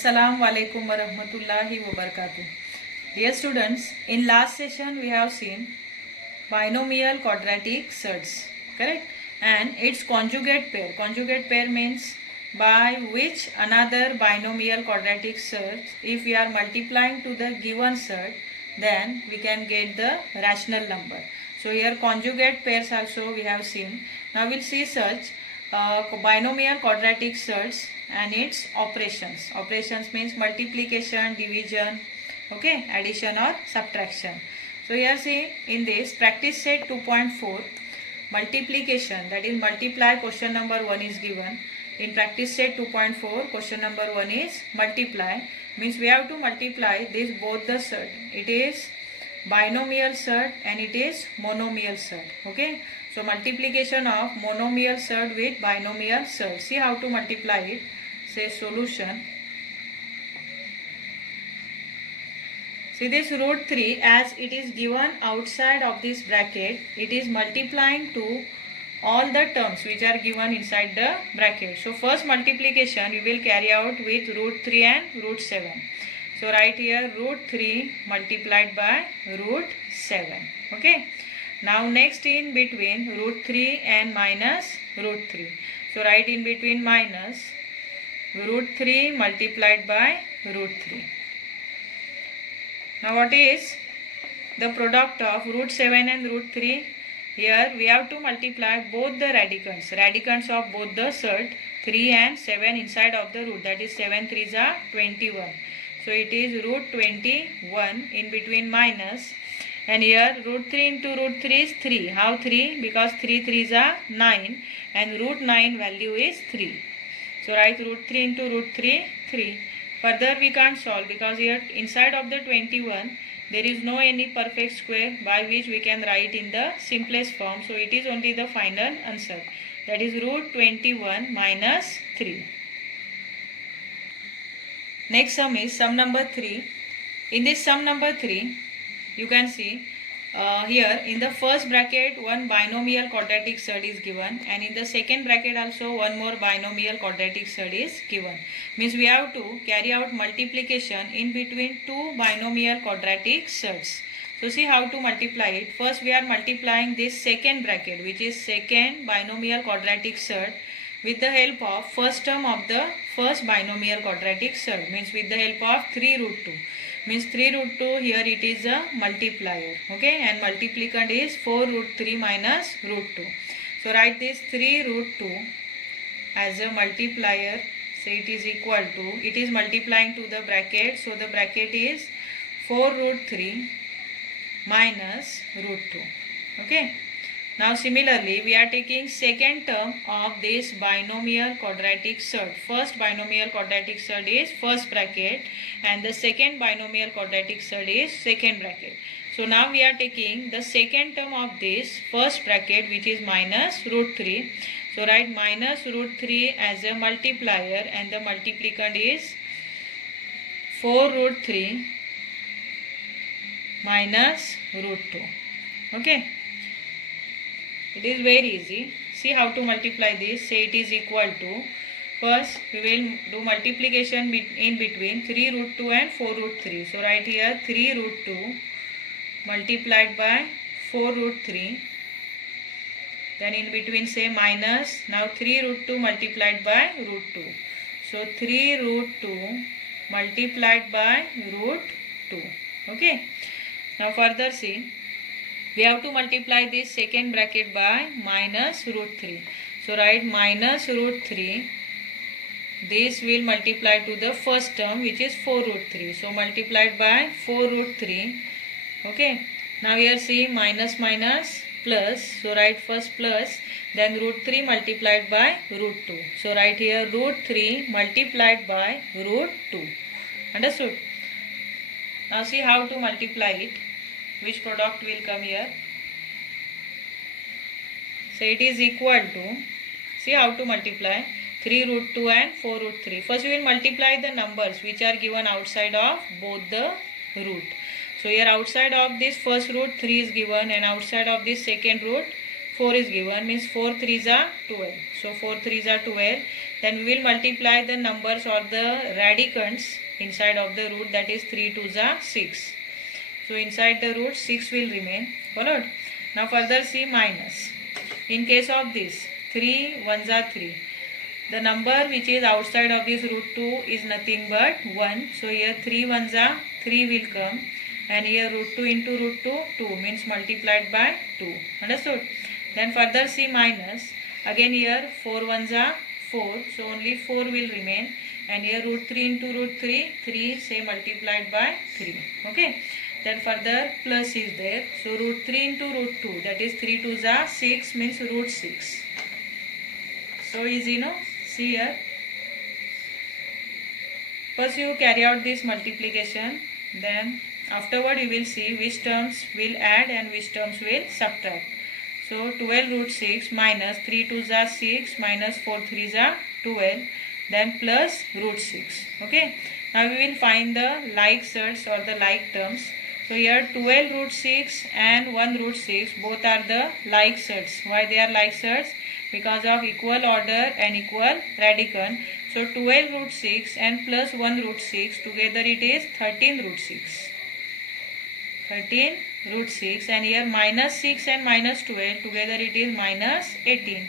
Assalamu alaikum wa rahmatullahi wa barakatuh. Dear students, in last session we have seen binomial quadratic surds, correct? And its conjugate pair. Conjugate pair means by which another binomial quadratic surd, if we are multiplying to the given surd, then we can get the rational number. So here conjugate pairs also we have seen. Now we'll see such binomial quadratic surds and its operations. Operations means multiplication, division, okay, addition or subtraction. So here see in this practice set 2.4 multiplication, that is multiply, question number 1 is given. In practice set 2.4 question number 1 is multiply, means we have to multiply this both the surd. It is binomial surd and it is monomial surd, okay. So multiplication of monomial surd with binomial surd. See how to multiply it. Say solution. See this root 3, as it is given outside of this bracket, it is multiplying to all the terms which are given inside the bracket. So first multiplication we will carry out with root 3 and root 7. So write here root 3 multiplied by root 7, okay. Now next in between root 3 and minus root 3. So write in between minus root 3 multiplied by root 3. Now what is the product of root 7 and root 3? Here we have to multiply both the radicands. Radicands of both the surd 3 and 7 inside of the root. That is 7 3s are 21. So it is root 21 in between minus. And here root 3 into root 3 is 3. How 3? Because 3 3s are 9 and root 9 value is 3. So write root 3 into root 3, 3. Further we can't solve because here inside of the 21 there is no any perfect square by which we can write in the simplest form. So it is only the final answer. That is root 21 minus 3. Next sum is sum number 3. In this sum number 3, you can see here in the first bracket one binomial quadratic surd is given, and in the second bracket also one more binomial quadratic surd is given. Means we have to carry out multiplication in between two binomial quadratic surds. So see how to multiply it. First we are multiplying this second bracket, which is second binomial quadratic surd, with the help of first term of the first binomial quadratic surd, means with the help of 3 root 2. Means 3 root 2 here it is a multiplier, okay, and multiplicand is 4 root 3 minus root 2. So write this 3 root 2 as a multiplier. So it is equal to, it is multiplying to the bracket, so the bracket is 4 root 3 minus root 2, okay. Now similarly we are taking second term of this binomial quadratic surd. First binomial quadratic surd is first bracket and the second binomial quadratic surd is second bracket. So now we are taking the second term of this first bracket, which is minus root 3. So write minus root 3 as a multiplier and the multiplicand is 4 root 3 minus root 2, okay. It is very easy. See how to multiply this. Say it is equal to, first we will do multiplication in between 3 root 2 and 4 root 3. So write here 3 root 2 multiplied by 4 root 3. Then in between say minus. Now 3 root 2 multiplied by root 2. So 3 root 2 multiplied by root 2. Okay. Now further see. We have to multiply this second bracket by minus root 3. So write minus root 3. This will multiply to the first term, which is 4 root 3. So multiplied by 4 root 3. Okay. Now here see minus minus plus. So write first plus, then root 3 multiplied by root 2. So write here root 3 multiplied by root 2. Understood? Now see how to multiply it. Which product will come here? So it is equal to, see how to multiply 3 root 2 and 4 root 3. First we will multiply the numbers which are given outside of both the root. So here outside of this first root 3 is given and outside of this second root 4 is given, means 4 3s are 12. So 4 3s are 12. Then we will multiply the numbers or the radicands inside of the root, that is 3 2s are 6. So inside the root 6 will remain. Followed? Now further see minus. In case of this 3 1s are 3. The number which is outside of this root 2 is nothing but 1. So here 3 1s are 3 will come. And here root 2 into root 2, 2 means multiplied by 2. Understood? Then further see minus. Again here 4 1s are 4. So only 4 will remain. And here root 3 into root 3, 3 say multiplied by 3. Okay? Then further plus is there. So root 3 into root 2, that is 3 2s are 6 means root 6. So easy, no? See here. First you carry out this multiplication. Then afterward you will see which terms will add and which terms will subtract. So 12 root 6 minus 3 2s are 6 minus 4 3s are 12. Then plus root 6. Okay. Now we will find the like surds or the like terms. So here 12 root 6 and 1 root 6 both are the like surds. Why they are like surds? Because of equal order and equal radicand. So 12 root 6 and plus 1 root 6 together it is 13 root 6. 13 root 6 and here minus 6 and minus 12 together it is minus 18.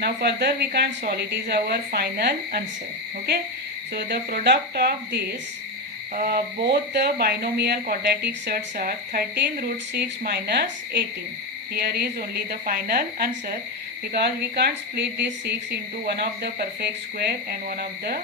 Now further we can't solve, it is our final answer. Okay. So the product of this both the binomial quadratic surds are 13 root 6 minus 18. Here is only the final answer because we can't split this 6 into one of the perfect square and one of the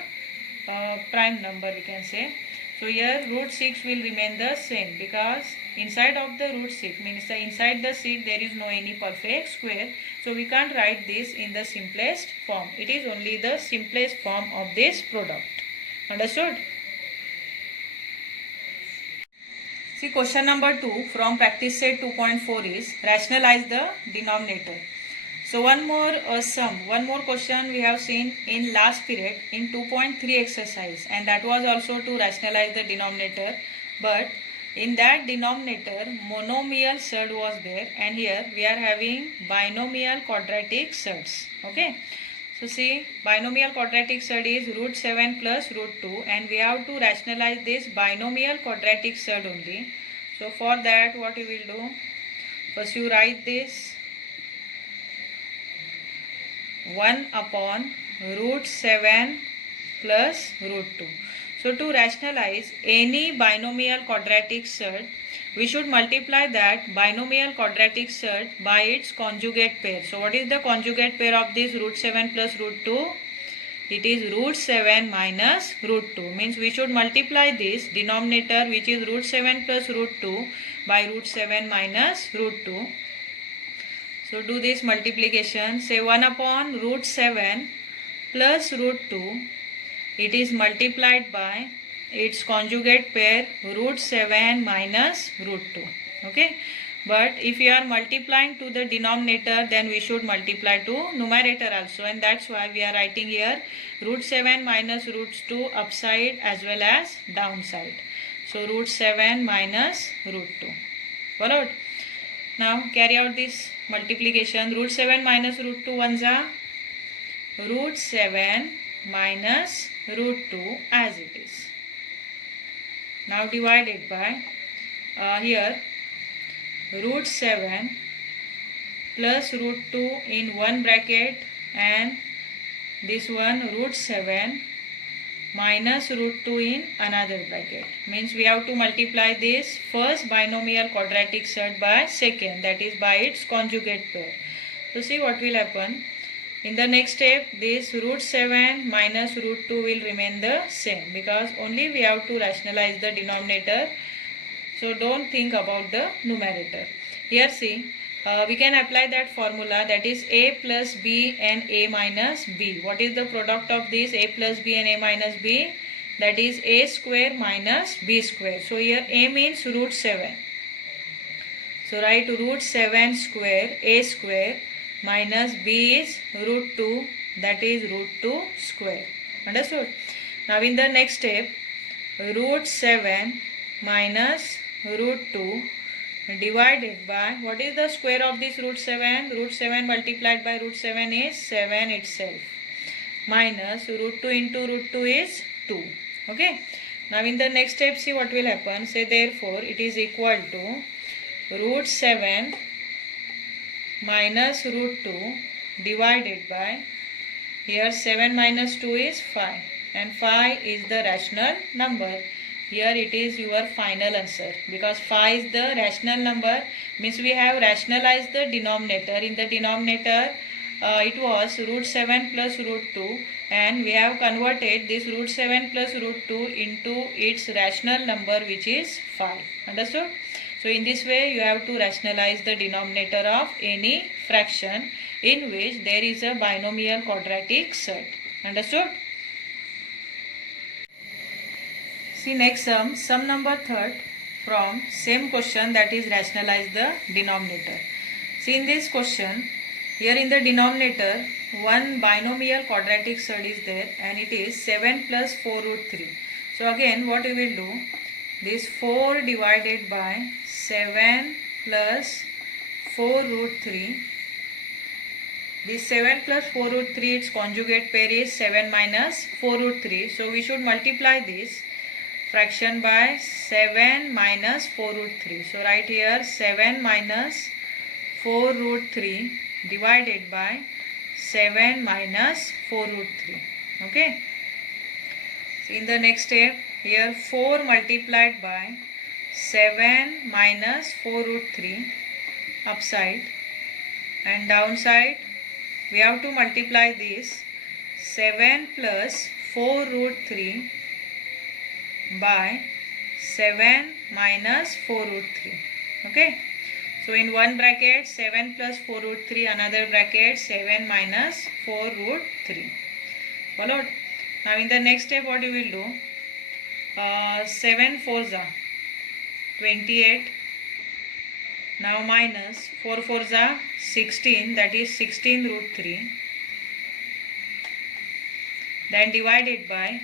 prime number we can say. So here root 6 will remain the same because inside of the root 6 means inside the 6 there is no any perfect square. So we can't write this in the simplest form. It is only the simplest form of this product. Understood? See question number 2 from practice set 2.4 is rationalize the denominator. So one more question we have seen in last period in 2.3 exercise, and that was also to rationalize the denominator, but in that denominator monomial surd was there and here we are having binomial quadratic surds. Okay. So see binomial quadratic surd is root 7 plus root 2 and we have to rationalize this binomial quadratic surd only. So for that what you will do? First you write this 1 upon root 7 plus root 2. So to rationalize any binomial quadratic surd, we should multiply that binomial quadratic surd by its conjugate pair. So what is the conjugate pair of this root 7 plus root 2? It is root 7 minus root 2. Means we should multiply this denominator which is root 7 plus root 2 by root 7 minus root 2. So do this multiplication. Say 1 upon root 7 plus root 2. It is multiplied by its conjugate pair root 7 minus root 2. Okay. But if you are multiplying to the denominator, then we should multiply to numerator also, and that's why we are writing here root 7 minus root 2 upside as well as downside. So root 7 minus root 2. Followed? Now carry out this multiplication. Root 7 minus root 2 ones are root 7 minus root 2 as it is. Now divide it by here root 7 plus root 2 in one bracket and this one root 7 minus root 2 in another bracket. Means we have to multiply this first binomial quadratic surd by second, that is by its conjugate pair. So see what will happen. In the next step this root 7 minus root 2 will remain the same because only we have to rationalize the denominator. So don't think about the numerator. Here see we can apply that formula, that is a plus b and a minus b. What is the product of this a plus b and a minus b? That is a square minus b square. So here a means root 7. So write root 7 square a square minus b is root 2, that is root 2 square. Understood? Now in the next step root 7 minus root 2 divided by, what is the square of this root 7? Root 7 multiplied by root 7 is 7 itself, minus root 2 into root 2 is 2. Okay. Now in the next step, see what will happen. Say therefore it is equal to root 7 minus root 2 divided by, here 7 minus 2 is 5 and 5 is the rational number. Here it is your final answer, because 5 is the rational number, means we have rationalized the denominator. In the denominator it was root 7 plus root 2, and we have converted this root 7 plus root 2 into its rational number, which is 5. Understood? So in this way you have to rationalize the denominator of any fraction in which there is a binomial quadratic set. Understood? See next sum number 3rd from same question, that is rationalize the denominator. See in this question, here in the denominator one binomial quadratic set is there, and it is 7 plus 4 root 3. So again what we will do, this 4 divided by 7 plus 4 root 3. This 7 plus 4 root 3, its conjugate pair is 7 minus 4 root 3. So we should multiply this fraction by 7 minus 4 root 3. So write here 7 minus 4 root 3 divided by 7 minus 4 root 3. Okay. So in the next step, here 4 multiplied by 7 minus 4 root 3 upside, and downside we have to multiply this 7 plus 4 root 3 by 7 minus 4 root 3. Okay. So in one bracket 7 plus 4 root 3, another bracket 7 minus 4 root 3. Followed? Now in the next step what you will do, 7 4s are 28. Now minus 4 4s are 16, that is 16 root 3. Then divided by,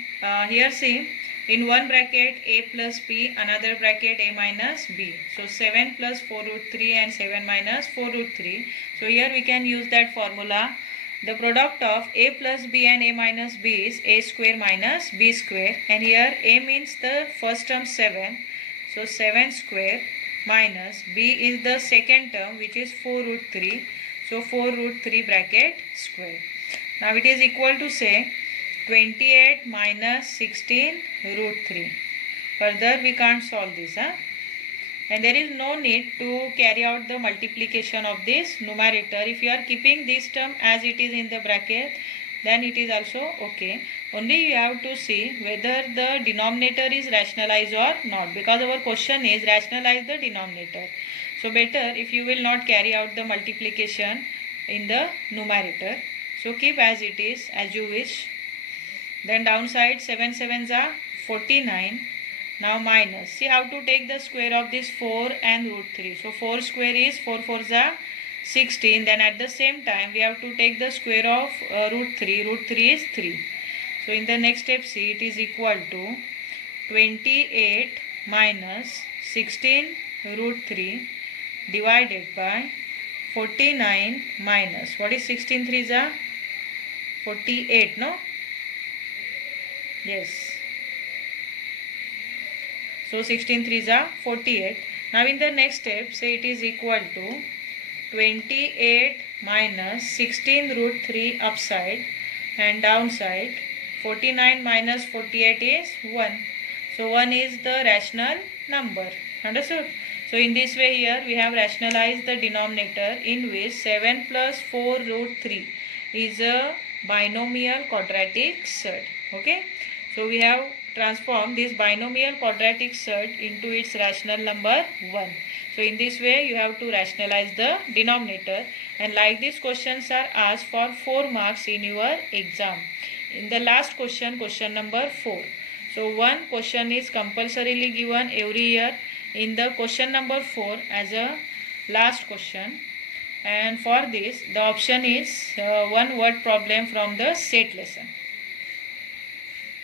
here see, in one bracket a plus b, another bracket a minus b. So 7 plus 4 root 3 and 7 minus 4 root 3. So here we can use that formula. The product of a plus b and a minus b is a square minus b square. And here a means the first term 7. So 7 square minus b is the second term, which is 4 root 3. So 4 root 3 bracket square. Now it is equal to, say, 28 minus 16 root 3. Further we can't solve this. And there is no need to carry out the multiplication of this numerator. If you are keeping this term as it is in the bracket, then it is also okay. Only you have to see whether the denominator is rationalized or not, because our question is rationalize the denominator. So better if you will not carry out the multiplication in the numerator. So keep as it is, as you wish. Then downside 7 7s are 49. Now minus. See how to take the square of this 4 and root 3. So 4 square is 4 4s are 16. Then at the same time we have to take the square of root 3. Root 3 is 3. So in the next step, see, it is equal to 28 minus 16 root 3 divided by 49 minus, what is 16 3s are 48, no? Yes. So 16 3s are 48. Now in the next step, say it is equal to 28 minus 16 root 3 upside, and downside 49 minus 48 is 1. So 1 is the rational number. Understood? So in this way here we have rationalized the denominator, in which 7 plus 4 root 3 is a binomial quadratic set. Okay. So we have transformed this binomial quadratic set into its rational number 1. So in this way you have to rationalize the denominator, and like these questions are asked for 4 marks in your exam. In the last question, question number 4. So one question is compulsorily given every year in the question number 4 as a last question, and for this the option is one word problem from the set lesson.